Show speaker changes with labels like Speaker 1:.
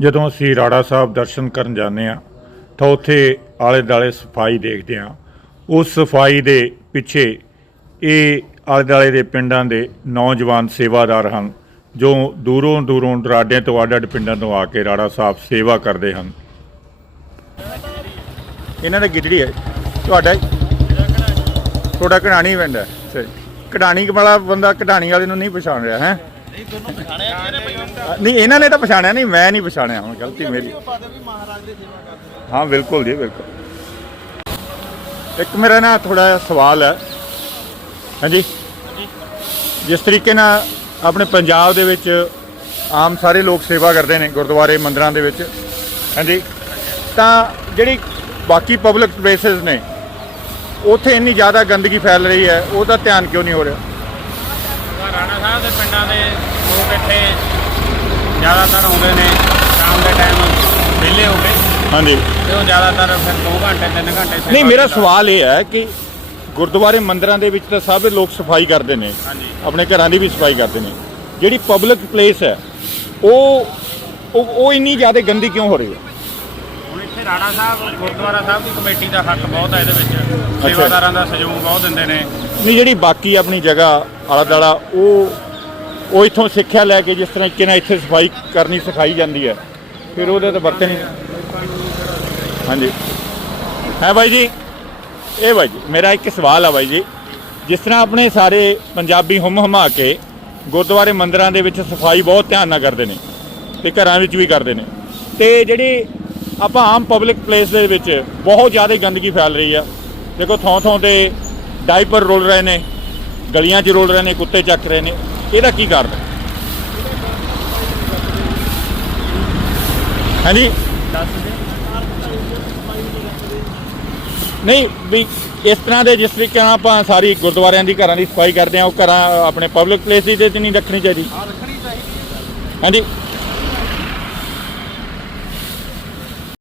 Speaker 1: ਜਦੋਂ ਅਸੀਂ ਰਾੜਾ ਸਾਹਿਬ ਦਰਸ਼ਨ ਕਰਨ ਜਾਂਦੇ ਆ ਤਾਂ ਉੱਥੇ ਆਲੇ ਦਾਲੇ ਸਫ਼ਾਈ ਦੇਖਦੇ ਆ ਉਸ ਸਫ਼ਾਈ ਦੇ ਪਿੱਛੇ ਇਹ ਆਲੇ ਦਾਲੇ ਦੇ ਪਿੰਡਾਂ ਦੇ ਨੌਜਵਾਨ ਸੇਵਾਦਾਰ ਹਨ, ਜੋ ਦੂਰੋਂ ਦੂਰੋਂ ਦਰਾਡਿਆਂ ਤੋਂ ਅੱਡ ਅੱਡ ਪਿੰਡਾਂ ਤੋਂ ਆ ਕੇ ਰਾੜਾ ਸਾਹਿਬ ਸੇਵਾ ਕਰਦੇ ਹਨ। ਇਹਨਾਂ ਦਾ ਗਿੱਦੜੀ ਹੈ। ਤੁਹਾਡਾ ਤੁਹਾਡਾ ਕਢਾਣੀ ਪਿੰਡ ਹੈ। ਅੱਛਾ ਕਢਾਣੀ ਵਾਲਾ ਬੰਦਾ ਕਢਾਣੀ ਵਾਲੇ ਨੂੰ ਨਹੀਂ ਪਛਾਣ ਰਿਹਾ, ਹੈ?
Speaker 2: ਨਹੀਂ ਦੋਨੋਂ ਪਛਾਣਿਆ ਕਿਹਨੇ ਬਈ
Speaker 1: ਨਹੀਂ ਇਹਨਾਂ ਨੇ ਤਾਂ ਪਛਾਣਿਆ ਨਹੀਂ ਮੈਂ ਨਹੀਂ ਪਛਾਣਿਆ ਹੁਣ ਗਲਤੀ ਮੇਰੀ।
Speaker 2: ਪਾਦੇ ਵੀ ਮਹਾਰਾਜ ਦੀ ਸੇਵਾ ਕਰਦੇ
Speaker 1: ਹਾਂ ਬਿਲਕੁਲ ਜੀ ਬਿਲਕੁਲ। ਇੱਕ ਮੇਰਾ ਨਾ ਥੋੜਾ ਜਿਹਾ ਸਵਾਲ ਹੈ। ਹਾਂਜੀ? ਜਿਸ ਤਰੀਕੇ ਨਾਲ ਆਪਣੇ ਪੰਜਾਬ ਦੇ ਵਿੱਚ ਆਮ ਸਾਰੇ ਲੋਕ ਸੇਵਾ ਕਰਦੇ ਨੇ ਗੁਰਦੁਆਰੇ ਮੰਦਰਾਂ ਦੇ ਵਿੱਚ ਹਾਂਜੀ? ਤਾਂ ਜਿਹੜੀ ਬਾਕੀ ਪਬਲਿਕ ਪਲੇਸਸ ਨੇ ਉੱਥੇ ਇੰਨੀ ਜ਼ਿਆਦਾ ਗੰਦਗੀ ਫੈਲ ਰਹੀ ਹੈ ਉਹਦਾ ਧਿਆਨ ਕਿਉਂ ਨਹੀਂ ਹੋ ਰਿਹਾ?
Speaker 3: ਸਾਹਿਬ ਦੇ ਪਿੰਡਾਂ ਦੇ ਲੋਕ ਇੱਥੇ ਜ਼ਿਆਦਾਤਰ ਆਉਂਦੇ ਨੇ ਸ਼ਾਮ ਦੇ ਟਾਈਮ ਵਿਹਲੇ ਹੋ ਕੇ।
Speaker 1: ਹਾਂਜੀ।
Speaker 3: ਤੇ ਉਹ ਜ਼ਿਆਦਾਤਰ ਫਿਰ 2 ਘੰਟੇ 3 ਘੰਟੇ ਸੇਵਾ
Speaker 1: ਨਹੀਂ ਮੇਰਾ
Speaker 3: ਕਰਦੇ।
Speaker 1: ਸਵਾਲ ਇਹ ਹੈ ਕਿ ਗੁਰਦੁਆਰੇ ਮੰਦਰਾਂ ਦੇ ਵਿੱਚ ਤਾਂ ਸਭ ਲੋਕ ਸਫ਼ਾਈ ਕਰਦੇ ਨੇ।
Speaker 3: ਹਾਂਜੀ।
Speaker 1: ਆਪਣੇ ਘਰਾਂ ਦੀ ਵੀ ਸਫ਼ਾਈ ਕਰਦੇ ਨੇ। ਜਿਹੜੀ ਪਬਲਿਕ ਪਲੇਸ ਹੈ ਉਹ ਉਹ ਉਹ ਇੰਨੀ ਜ਼ਿਆਦਾ ਗੰਦੀ ਕਿਉਂ ਹੋ ਰਹੀ ਹੈ?
Speaker 3: ਰਾਣਾ ਸਾਹਿਬ ਗੁਰਦੁਆਰਾ ਸਾਹਿਬ ਦੀ ਕਮੇਟੀ ਦਾ ਹੱਕ ਬਹੁਤ ਹੈ ਇਹਦੇ ਵਿੱਚ। ਸੇਵਾਦਾਰਾਂ ਦਾ ਸਹਿਯੋਗ ਬਹੁਤ ਦਿੰਦੇ ਨੇ।
Speaker 1: ਨਹੀਂ ਜਿਹੜੀ ਬਾਕੀ ਆਪਣੀ ਜਗ੍ਹਾ ਆਲਾ ਦਾਲਾ ਉਹ ਉਹ ਇਥੋਂ ਸਿੱਖਿਆ ਲੈ ਕੇ ਜਿਸ ਤਰ੍ਹਾਂ ਕਿ ਨਾ ਇੱਥੇ ਸਫ਼ਾਈ ਕਰਨੀ ਸਿਖਾਈ ਜਾਂਦੀ ਹੈ। ਫਿਰ ਉਹਦੇ ਤੇ ਵਰਤੇ ਨਹੀਂ। ਹਾਂਜੀ। ਹੈ ਬਾਈ ਜੀ? ਇਹ ਬਾਈ ਜੀ ਮੇਰਾ ਇੱਕ ਸਵਾਲ ਆ ਬਾਈ ਜੀ। ਜਿਸ ਤਰ੍ਹਾਂ ਆਪਣੇ ਸਾਰੇ ਪੰਜਾਬੀ ਹੁਮ ਹਮਾ ਕੇ ਗੁਰਦੁਆਰੇ ਮੰਦਿਰਾਂ ਦੇ ਵਿੱਚ ਸਫ਼ਾਈ ਬਹੁਤ ਧਿਆਨ ਨਾਲ ਕਰਦੇ ਨੇ ਤੇ ਘਰਾਂ ਵਿੱਚ ਵੀ ਕਰਦੇ ਨੇ। ਤੇ ਜਿਹੜੀ ਆਪਾਂ ਆਮ ਪਬਲਿਕ ਪਲੇਸ ਦੇ ਵਿੱਚ ਬਹੁਤ ਜ਼ਿਆਦਾ ਗੰਦਗੀ ਫੈਲ ਰਹੀ ਆ। ਦੇਖੋ ਥਾਂ ਥਾਂ ਤੇ ਡਾਈਪਰ ਰੋਲ ਰਹੇ ਨੇ ਗਲੀਆਂ 'ਚ ਰੋਲ ਰਹੇ ਨੇ ਕੁੱਤੇ ਚੱਕ ਰਹੇ ਨੇ। ਇਹਦਾ ਕੀ ਕਾਰਨ ਹੈ? ਹਾਂਜੀ? ਨਹੀਂ ਵੀ ਇਸ ਤਰ੍ਹਾਂ ਦੇ ਜਿਸ ਤਰੀਕੇ ਨਾਲ ਆਪਾਂ ਸਾਰੀ ਗੁਰਦੁਆਰਿਆਂ ਦੀ ਘਰਾਂ ਦੀ ਸਫ਼ਾਈ ਕਰਦੇ ਆ ਉਹ ਘਰਾਂ ਆਪਣੇ ਪਬਲਿਕ ਪਲੇਸ ਦੀ ਤੇ ਨਹੀਂ ਰੱਖਣੀ ਚਾਹੀਦੀ।
Speaker 2: ਆ ਰੱਖਣੀ ਚਾਹੀਦੀ ਹੈ।
Speaker 1: ਹਾਂਜੀ?